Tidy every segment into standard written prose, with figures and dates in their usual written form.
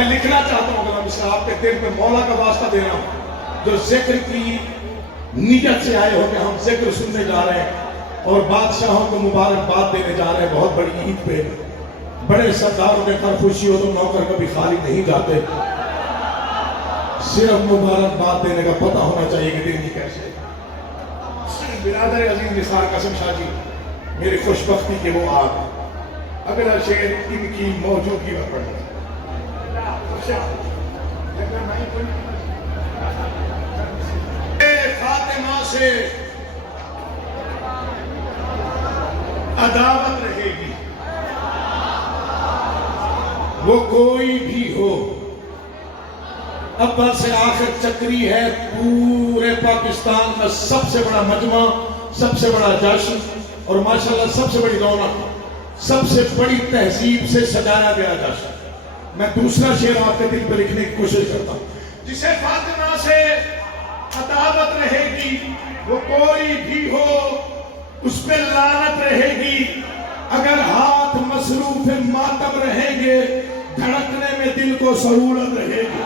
میں لکھنا چاہتا ہوں غلام صاحب آپ کے دل پہ مولا کا واسطہ دے رہا ہوں جو ذکر کی نیت سے آئے ہو کہ ہم ذکر سننے جا رہے ہیں اور بادشاہوں کو مبارکباد دینے جا رہے ہیں بہت بڑی عید پہ. بڑے سرداروں کے گھر خوشی ہو تو نوکر کبھی خالی نہیں جاتے. صرف مبارکباد دینے کا پتہ ہونا چاہیے کہ دینی کیسے. برادر عزیز نثار قاسم شاہ جی میری خوش بختی کے وہ آپ اگلا شعر ان کی موجودگی میں پڑھ رہا فاطمہ سے عداوت رہے گی وہ کوئی بھی ہو. اول سے آخر چکری ہے پورے پاکستان کا سب سے بڑا مجمع سب سے بڑا جشن اور ماشاءاللہ سب سے بڑی رونق سب سے بڑی تہذیب سے سجایا گیا جشن. میں دوسرا شعر آپ کے دل پہ لکھنے کی کوشش کرتا ہوں. جسے فاطمہ سے عداوت رہے گی وہ کوئی بھی ہو اس پہ لعنت رہے گی. اگر ہاتھ مصروف ماتم رہیں گے دھڑکنے میں دل کو سہولت رہے گی.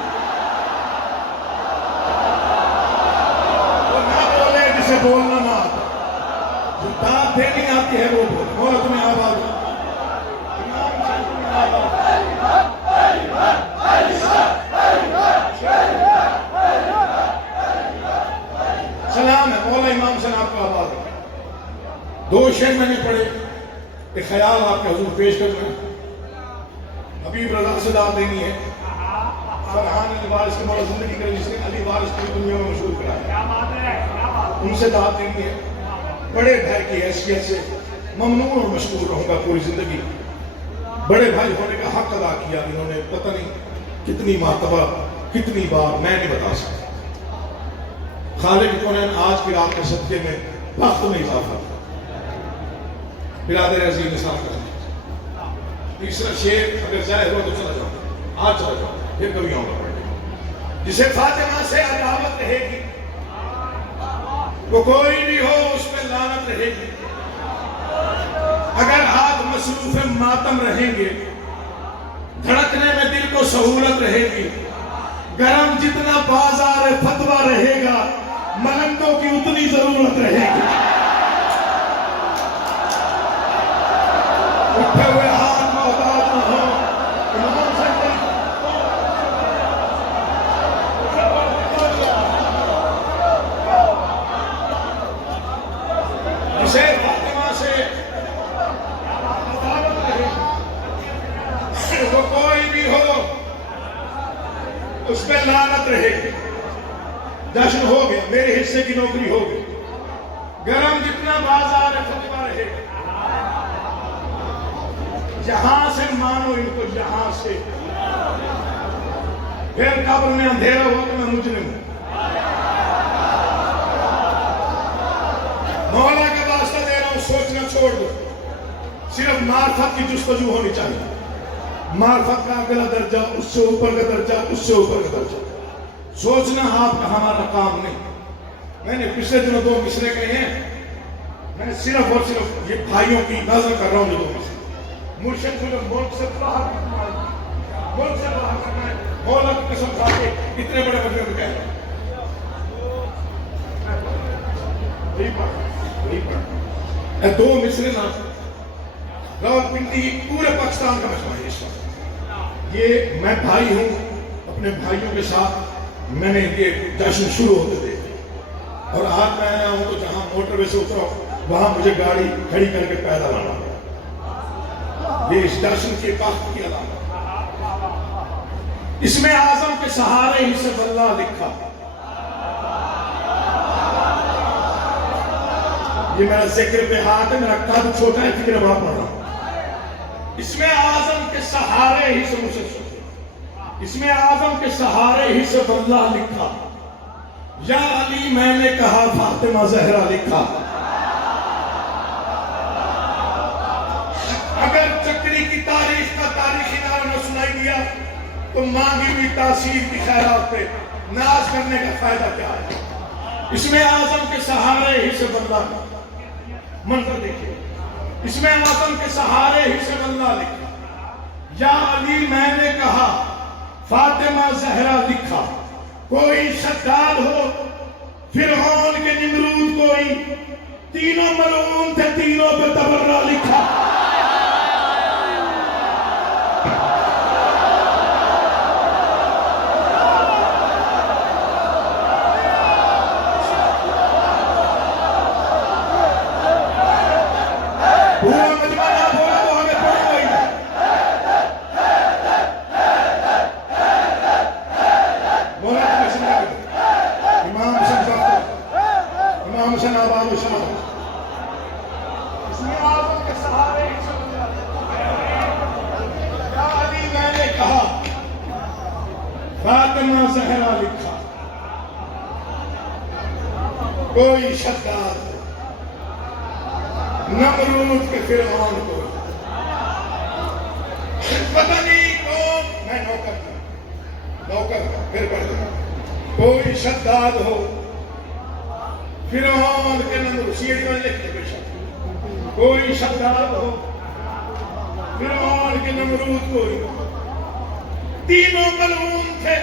وہ نہ بولے جسے بولنا نہ آتا جو داد دینی آتی ہے وہ بولے. مولا تمہیں آباد ہو. سلام ہے مولا امام صاحب کو آباد ہو. دو شعر میں نے پڑھے ایک خیال آپ کے حضور پیش کرنا. حبیب رضا سے داد دینی ہے فرحان علی وارث کے مولا زندگی کرے جس نے علی وارث کی دنیا میں مشہور کرایا ان سے داد دینی ہے. بڑے بھائی کی حیثیت سے ممنون اور مشکور رہوں گا پوری زندگی. بڑے بھائی ہونے کا حق ادا کیا انہوں نے پتہ نہیں کتنی مرتبہ کتنی بار میں نہیں بتا سکتا. خالق کونین آج کی رات کے صدقے میں بخت میں اضافہ. برادر عزیز نثار کا تیسرا شعر اگر ظاہر ہوا تو چلا جاؤ آج چلا جاؤ پھر کبھی آؤں گا پڑھنے. جسے فاطمہ سے عداوت رہے گی وہ کوئی بھی ہو اس پہ لعنت رہے گی. اگر ہاتھ مصروف ماتم رہیں گے دھڑکنے میں دل کو سہولت رہے گی. گرم جتنا بازار فتوہ رہے گا ملنگوں کی اتنی ضرورت رہے گی. اٹھے ہوئے ہاتھ محتاج نہ ہو امام سے جسے فاطمہ سے عداوت رہے وہ کوئی بھی ہو اس پہ لعنت رہے گی. جشن ہو گیا میرے حصے کی نوکری ہو گئی. گرم جتنا بازار فتوہ رہے گا یہاں سے مانو ان کو یہاں سے پھر قبر میں اندھیرا ہوا کہ میں مجرم ہوں. مولا کا واسطہ دے رہا ہوں سوچنا چھوڑ دو. صرف معرفت کی جستجو ہونی چاہیے. معرفت کا اگلا درجہ اس سے اوپر کا درجہ اس سے اوپر کا درجہ. سوچنا آپ کا ہمارا کام نہیں. میں نے پچھلے دنوں دو مصرے کہے ہیں میں نے صرف اور صرف یہ بھائیوں کی نظر کر رہا ہوں. جو دو مصرے مرشد کو جو ملک سے باہر کرنا ہے مولا کی قسم کھا کے اتنے بڑے مجرے میں کہہ رہے ہیں. دو مصرے نا راولپنڈی پورے پاکستان کا مجمع ہے اس وقت. یہ میں بھائی ہوں اپنے بھائیوں کے ساتھ میں نے یہ جشن شروع ہوتے دیکھے اور آج میں آیا ہوں تو جہاں موٹر وے سے اترا وہاں مجھے گاڑی کھڑی کر کے پیدل آنا. یہ اس جشن کے وقت کی علامت. اس میں اعظم کے سہارے ہی سے اللہ لکھا. یہ میرا ذکر پہ ہاتھ ہے میرا قد چھوٹا ہے فکر بڑا پڑھ رہا ہوں. اس میں اعظم کے سہارے ہی سے مجھے اس میں اعظم کے سہارے ہی سے اللہ لکھا. یا علی میں نے کہا فاطمہ زہرا لکھا. اگر چکری کی تاریخ کا تاریخی نام نہ سنائی دیا تو مانگی ہوئی تاثیر کی خیرات پہ ناز کرنے کا فائدہ کیا ہے. اس میں اعظم کے سہارے ہی سے بندہ منظر دیکھیں. اس میں اعظم کے سہارے ہی سے بندہ لکھا. یا علی میں نے کہا فاطمہ زہرا لکھا، کوئی شداد ہو، فرعون کے نمرود کوئی، تینوں ملعون تھے، تینوں پہ تبرہ لکھا۔ پورا مجمع نہ بولا تو ہمیں پڑھیں گے ہی۔ بولا تو کسی نے امام حسن صاحب، امام حسن آباد و شاہ، اس میں آزم کے سہارے یا علی میں نے کہا فاطمہ زہرا لکھا، کوئی شداد نمرود کے فرعون کو، پتہ نہیں کون، میں نوکر پھر پڑھ دوں، کوئی شداد ہو فرعون کے نمرود، سیڑھی میں لکھتے بے شک، کوئی شداد ہو فرعون کے نمرود کوئی، تینوں ملعون تھے۔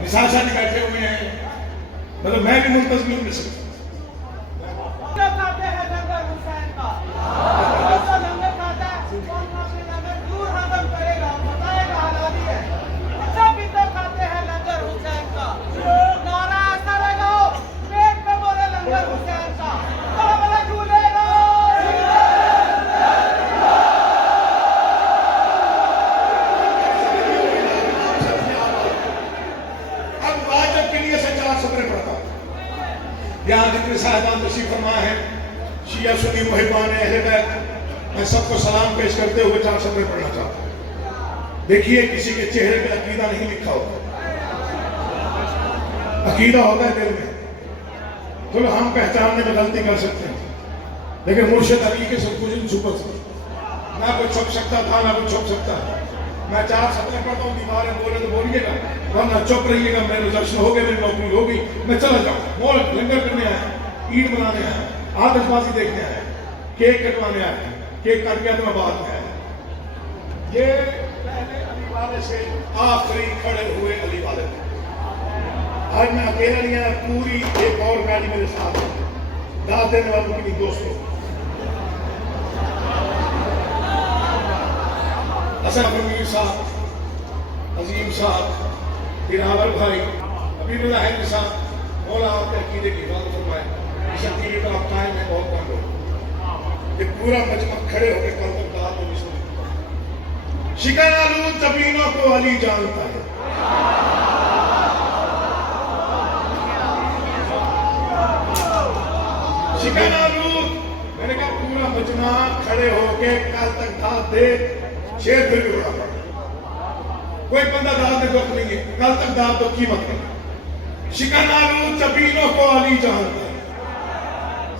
مثال شاہ بیٹھے ہوئے ہیں، مطلب میں بھی منتظم ہوں سے کھاتے ہیں لنگر حسین کا، جو لنگر کھاتا ہے وہ اپنے لنگر دور ہضم کرے گا، بتائے گا حلالی ہے۔ اچھا پیتا کھاتے ہیں لنگر حسین کا، نعرہ ایسا لگاؤ پیٹ پہ بولے لنگر حسین کا، بڑا بڑا جھولے گا۔ یہاں جتنے صاحبان تشریف فرما ہے، شیعہ سنی محبان اہل بیت، میں سب کو سلام پیش کرتے ہوئے 4 سطریں پڑھنا چاہتا ہوں۔ دیکھیے کسی کے چہرے پہ عقیدہ نہیں لکھا ہوتا، عقیدہ ہوتا ہے دل میں، تو ہم پہچاننے میں غلطی کر سکتے ہیں، لیکن مرشد علی کے سب کچھ نہیں چھپا سکتا، نہ کوئی چھپ سکتا تھا نہ کوئی چھپ سکتا ہے۔ میں 4 سطریں پڑھتا ہوں، دیواریں بولے تو بولیے گا، ورنہ چپ رہیے گا، میرے درشن ہو گئے، میری نوکری ہوگی، میں چلا جاؤں۔ مول لنگر کرنے آیا، عید بنانے آیا، آتش بازی دیکھنے آیا، کیک کٹوانے آیا، کیک کٹ گیا تو میں بعد میں آیا۔ یہ پہلے علی والے سے آخری کھڑے ہوئے علی والے تھے۔ آج میں اکیلا نہیں آیا، پوری ایک اور گاڑی میرے ساتھ ہے، دعوت دینے والوں کی دوستوں، حسن امیر صاحب، عظیم صاحب، دلاور بھائی، حبیب اللہ حیدر صاحب، مولا آپ کے عقیدے کی حفاظت فرمائے، اس عقیدے پر آپ قائم ہیں، بہت کم لوگ، یہ پورا مجمع کھڑے ہو کے کل تک دعوت میں سنیں۔ شکن آلود جبینوں کو علی جانتا ہے، شکن آلود، میں نے کہا پورا مجمع کھڑے ہو کے کل تک دعوت دے، شیر پھر بھی بڑا پڑا، کوئی بندہ دعوت میں دکھ نہیں ہے، کل تک دعوت تو قیمت نہیں۔ شکن آلود جبینوں کو علی جانتا ہے،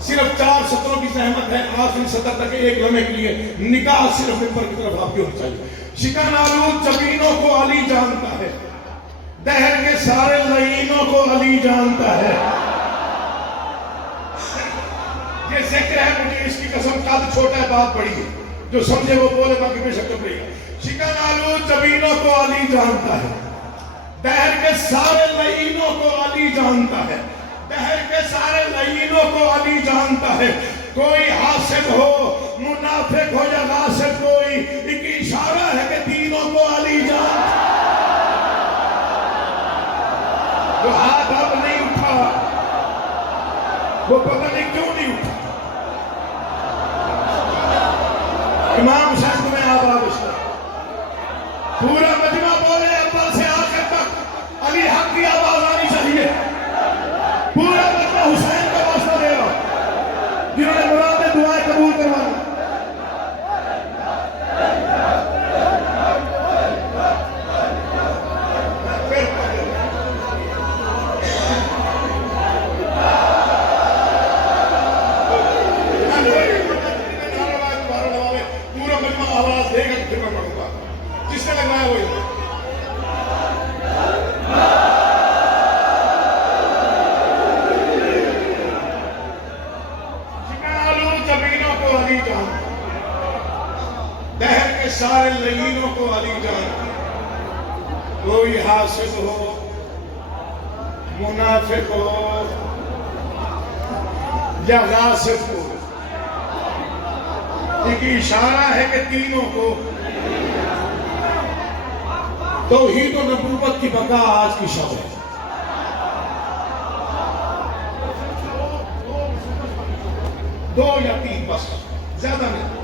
صرف 4 سطروں کی زحمت ہے، آخری سطر تک ایک لمحے کے لیے نگاہ صرف ممبر کی طرف آپ کی ہونی چاہیے۔ شکن آلود جبینوں کو علی جانتا ہے، دہر کے سارے لعینوں کو علی جانتا ہے۔ یہ ذکر ہے، مجھے اس کی قسم، قد چھوٹا ہے بات بڑی ہے، جو سمجھے وہ بولے، باقی بے شک پڑے گا۔ شکن آلود جبینوں کو علی جانتا ہے، دہر کے سارے لعینوں کو علی جانتا ہے، دہر کے سارے لعینوں کو علی جانتا ہے۔ کوئی حاسد ہو، منافق ہو یا غاصب، کوئی ایک اشارہ ہے کہ تینوں کو علی جانتا ہے۔ جو ہاتھ اب نہیں اٹھا، وہ پتہ نہیں کیوں نہیں اٹھا۔ امام حسین تمہیں آباد اس کا پورا مجمع بولے، اول سے آخر تک علی حق کی آواز آنی چاہیے، پورا مجمع حسین کا واسطہ دے گا، جنہوں نے مرادیں دعائیں قبول کروانا۔ کہ سارے لعینوں کو علی جان، کوئی حاسد ہو، منافق ہو یا غاصب ہو، ایک اشارہ ہے کہ تینوں کو توحید و نبوت کی بقا آج کی شب ہے۔ دو یا تین بس، زیادہ نہیں،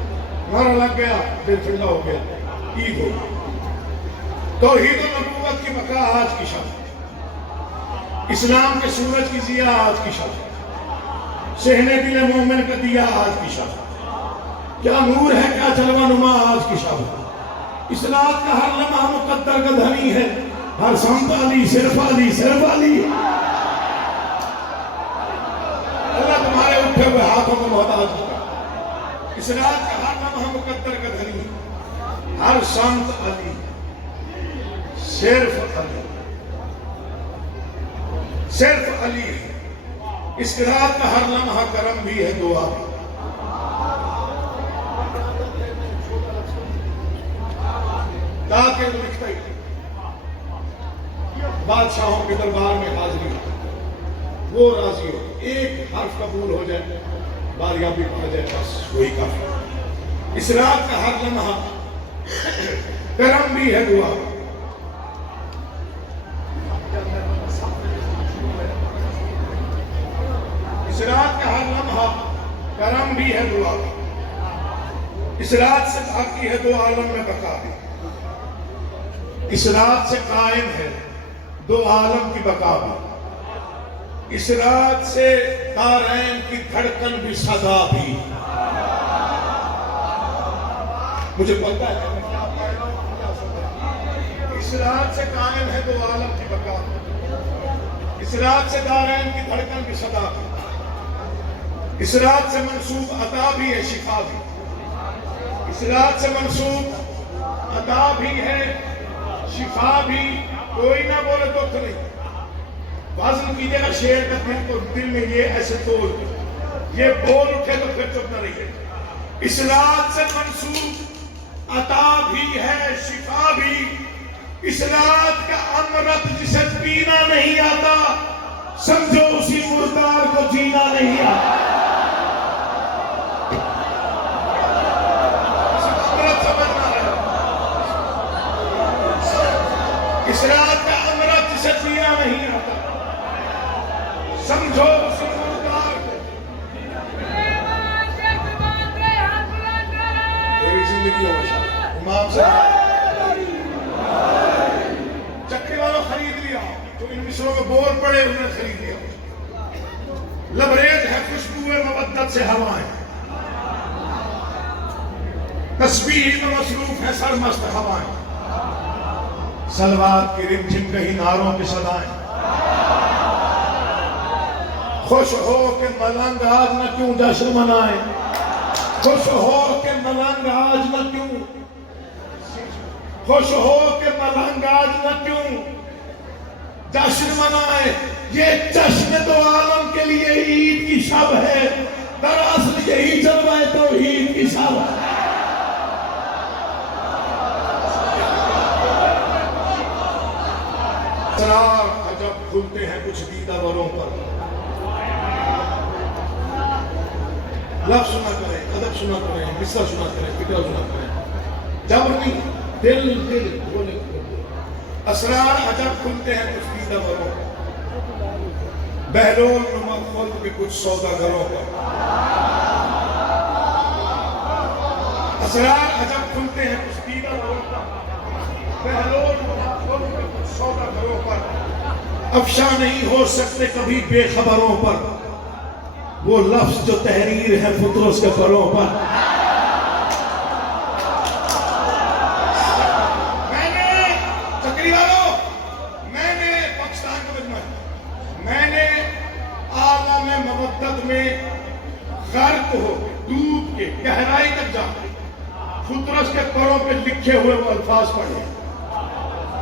نعرہ لگ گیا دل ٹھنڈا ہو گیا، عید ہو گئی۔ توحید و نبوت کی بقا آج کی شب ہے، اسلام کے سورج کی ضیاء آج کی شب ہے، صحن دل مومن کا دیا آج کی شب ہے، کیا نور ہے کیا جلوہ نما آج کی شب ہے۔ اس رات کا ہر لمحہ مقدر کا دھنی ہے، ہر سمت علی صرف علی صرف علی۔ اللہ تمہارے اٹھے ہوئے ہاتھوں کو محتاج ہوگا۔ اس رات کا ہر لمحہ مقدر کا دھنی ہے، ہر سمت علی صرف علی صرف علی ہے۔ اس رات کا ہر لمحہ کرم بھی ہے، دعا بھی۔ تاکہ لکھتا ہی بادشاہوں کے دربار میں حاضری ہو، وہ راضی ہو، ایک حرف قبول ہو جائے، باریابی پا جائے، بس وہی کافی۔ اس رات کا ہر لمحہ کرم بھی ہے، دعا۔ اس رات کا ہر لمحہ کرم بھی ہے، دعا۔ اس رات سے باقی ہے دو عالم میں بقا بھی، اس رات سے قائم ہے دو عالم کی بقا بھی، اس رات سے دارین کی دھڑکن بھی صدا بھی۔ مجھے پتا ہے میں کیا پڑھ رہا ہوں۔ اس رات سے قائم ہے دو عالم کی بقا بھی، اس رات سے دارین کی دھڑکن بھی صدا بھی، اس رات سے منسوب عطا بھی ہے، شفا بھی، اس رات سے منسوب عطا بھی ہے، شفا بھی۔ کوئی نہ بولے دکھ نہیں، وزن کیجئے گا شیر کا دل کو، دل میں یہ ایسے توڑ یہ بول اٹھے تو پھر چپ نہ رہیے۔ اس رات سے منسوب عطا بھی ہے، شفا بھی۔ اس رات کا امرت جسے پینا نہیں آتا، سمجھو اسی مردار کو جینا نہیں آتا۔ اس رات کا امرت جسے پینا نہیں آتا، سمجھو اسی مردار کو۔ تیری زندگی ہو شاید امام سے چکری والوں خرید لیا، تو ان مصروں کو بور پڑے انہیں خرید لیا۔ لبریز ہے خوشبو مودت سے ہوائیں، تسبیح میں مصروف ہے سرمست ہوائیں، سلوات کی رم جھم کہیں ناروں کی صدائیں۔ خوش ہو کہ ملنگ آج نہ کیوں جشن منائیں، خوش ہو کہ ملنگ آج نہ کیوں، خوش ہو کہ ملنگ آج نہ کیوں جشن منائیں۔ یہ جشن دو عالم کے لیے عید کی شب ہے، دراصل یہی جلوہ توحید کی شب ہے۔ اسرار عجب کھلتے ہیں کچھ دیدہ بروں پر، لفظ سنا کریں، ادب سنا کریں، قصہ سنا کریں، فکر سنا کریں، جبر نہیں، دل بولے۔ اسرار عجب کھلتے ہیں کچھ دیدہ بروں پر، بہلول نما خلق کے کچھ سوداگروں پر۔ اسرار عجب کھلتے ہیں کچھ دیدہ بروں پر، بہلول نما خلق کے کچھ سوداگروں پر۔ افشا نہیں ہو سکتے کبھی بے خبروں پر، وہ لفظ جو تحریر ہے فطرس کے پروں پر۔ میں نے چکری والوں، میں نے پاکستان کو بجمع، میں نے عالم مودت میں غرق ہو ڈوب کے گہرائی تک جا فطرس کے پروں پہ لکھے ہوئے وہ الفاظ پڑھے،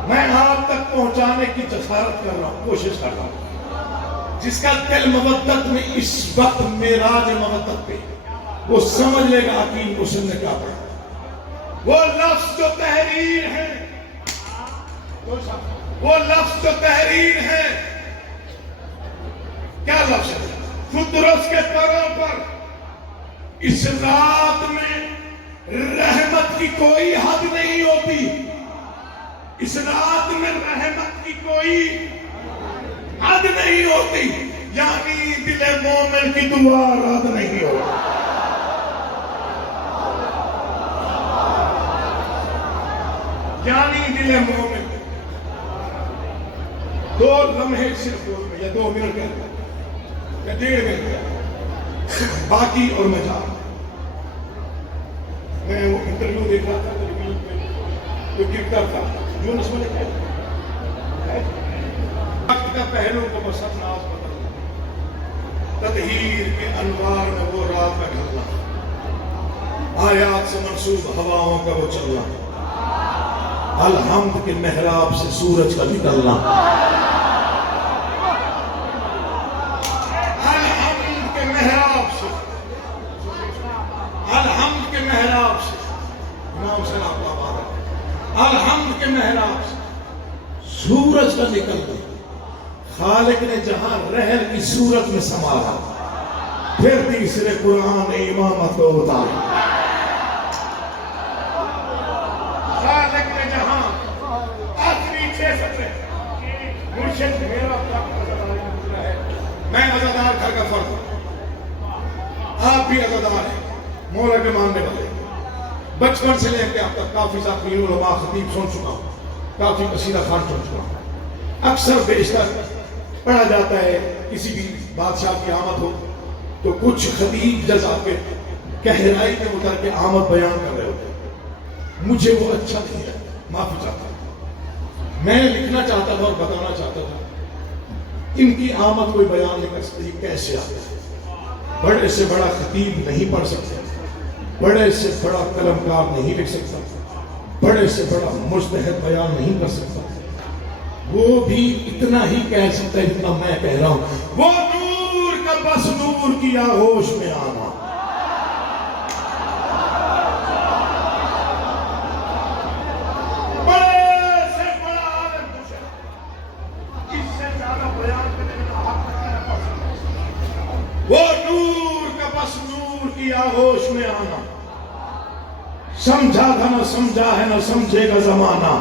میں آپ تک پہنچانے کی جسارت کر رہا ہوں، کوشش کر رہا ہوں۔ جس کا دل مودت میں اس وقت معراج مودت پہ، وہ سمجھ لے گا حکیم حسین نے کیا پڑھا۔ وہ لفظ جو تحریر ہے، وہ لفظ جو تحریر ہے، کیا لفظ ہے؟ خدرس کے طرح پر اس رات میں رحمت کی کوئی حد نہیں ہوتی، اس رات میں رحمت کی کوئی حد نہیں ہوتی، یعنی دل مومن کی دعا رد نہیں ہوتی۔ یعنی دل مومن، دو لمحے صرف یا 2 منٹ یا 1.5 منٹ باقی، اور میں جا رہا، میں وہ انٹرویو دیکھ رہا تھا جو کرکٹر تھا جو اس میں کیا وقت کا پہلو کو بس انداز بدلنا، تطہیر کے انوار میں وہ رات میں ڈھلنا، آیات سے منسوب ہواؤں کا وہ چلنا، الحمد کے محراب سے سورج کا نکلنا، الحمد کے محراب سے، الحمد کے محراب سے، امام صاحب الحمد کے محراب سے سورج کا نکلنا، خالق نے جہاں رحل کی صورت میں سنبھالا، پھر تیسرے قرآن نے امامت کو اتارا، خالق نے جہاں آخری 6 سطرے، مرشد میرا ہے، میں عزادار گھر کا فرد ہوں، آپ بھی عزادار ہیں، مولا کے ماننے والے، بچپن سے لے کے اب تک کافی ذاکرین علماء خطیب سن چکا ہوں، کافی قصیدہ خوان سن چکا ہوں، اکثر بیشتر پڑھا جاتا ہے کسی بھی بادشاہ کی آمد ہو تو کچھ خطیب جزا کے گہرائی میں اتر کے آمد بیان کر رہے ہوتے ہیں، مجھے وہ اچھا نہیں ہے، معافی چاہتا ہوں، میں لکھنا چاہتا تھا اور بتانا چاہتا تھا ان کی آمد کوئی بیان نہیں کر سکتی کیسے آتے ہیں، بڑے سے بڑا خطیب نہیں پڑھ سکتے، بڑے سے بڑا قلمکار نہیں لکھ سکتا، بڑے سے بڑا مجتہد بیان نہیں کر سکتا، وہ بھی اتنا ہی کہہ سکتا ہے جتنا میں کہہ رہا ہوں، وہ نور کا بس نور کی آغوش میں آنا، بڑے سے بڑا عالم پوچھا، اس سے زیادہ بیان کرنے کا حق نہیں پڑ سکتا، وہ نور کا بس نور کی آغوش میں آنا، سمجھا تھا نہ سمجھا ہے نہ سمجھے گا زمانہ،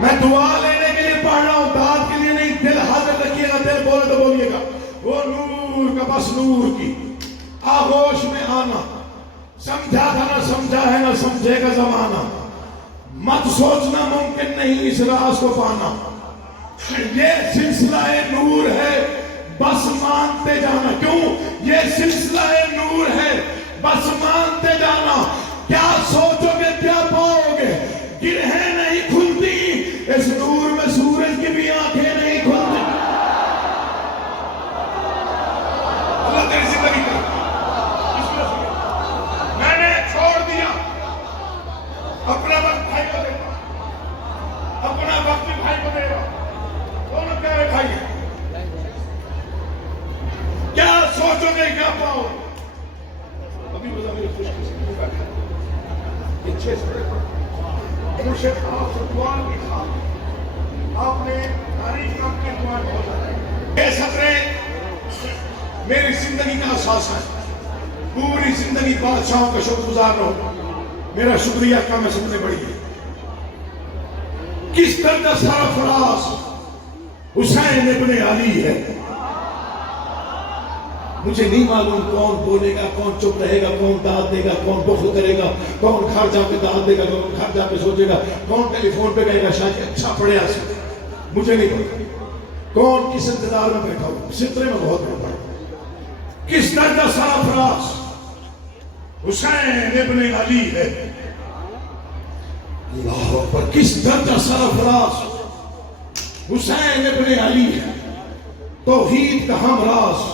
میں دعا لینے کے لیے پڑھ رہا ہوں، داد کے لیے نہیں، دل حاضر رکھیے گا، دل بولے تو بولیے گا، وہ نور کا بس نور کی آغوش میں آنا، سمجھا تھا نہ سمجھا ہے نہ سمجھے گا زمانہ، مت سوچنا ممکن نہیں اس راز کو پانا، یہ سلسلہ نور ہے بس مانتے جانا، کیوں یہ سلسلہ نور ہے بس مانتے جانا، کیا سوچو گے کیا پاؤ گے، گرہیں نہیں کھلتی اس نور میں، سورج کی بھی آنکھیں نہیں کھلتی، اللہ تیری زندگی کا میں نے چھوڑ دیا، اپنا وقت بھائی کو دے گا، اپنا وقت بھی بھائی کو دے گا، دونوں پیارے بھائی ہیں، کیا سوچو گے کیا پاؤ گے، ابھی بتا میرے خوش قسمتی کا ہے، یہ 6 سطرے پر مرشد آپ فتوان کی خواہ، آپ نے تاریخ کا فتوان بہت ہے، یہ سطرے میری زندگی کا اساس ہے، پوری زندگی بادشاہوں کا شکر گزار رہو، میرا شکریہ کم ہے سب سے بڑی ہے، کس درجہ سرفراز حسین ابن علی ہے، مجھے نہیں معلوم کون بولے گا، کون چپ رہے گا، کون داد دے گا، کون بخل کرے گا، کون گھر جا کے داد دے گا، کون گھر جا کے سوچے گا، کون ٹیلی فون پہ کہے گا شاید اچھا پڑھے آج، مجھے نہیں پتا کون کس انتظار میں بیٹھا ہو، سترے میں بہت میں پڑھا، کس درجہ سرفراز حسین ابن علی ہے، اللہ اکبر، کس درجہ سرفراز حسین ابن علی ہے، توحید کا ہم راز،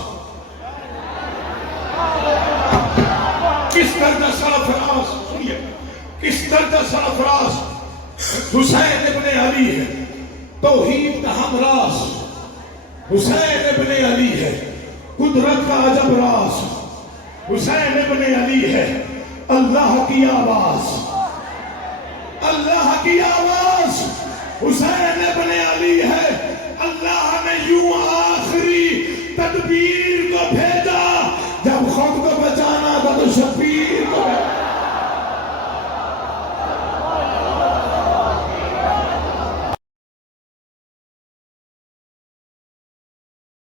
کس درجہ سرفراز، سنیے، کس درجہ سرفراز حسین ابن علی ہے، توحید کا ہم راز حسین ابن علی ہے، قدرت کا عجب راز حسین ابن علی ہے، اللہ کی آواز، اللہ کی آواز حسین ابن علی ہے۔ اللہ نے یوں آخری تدبیر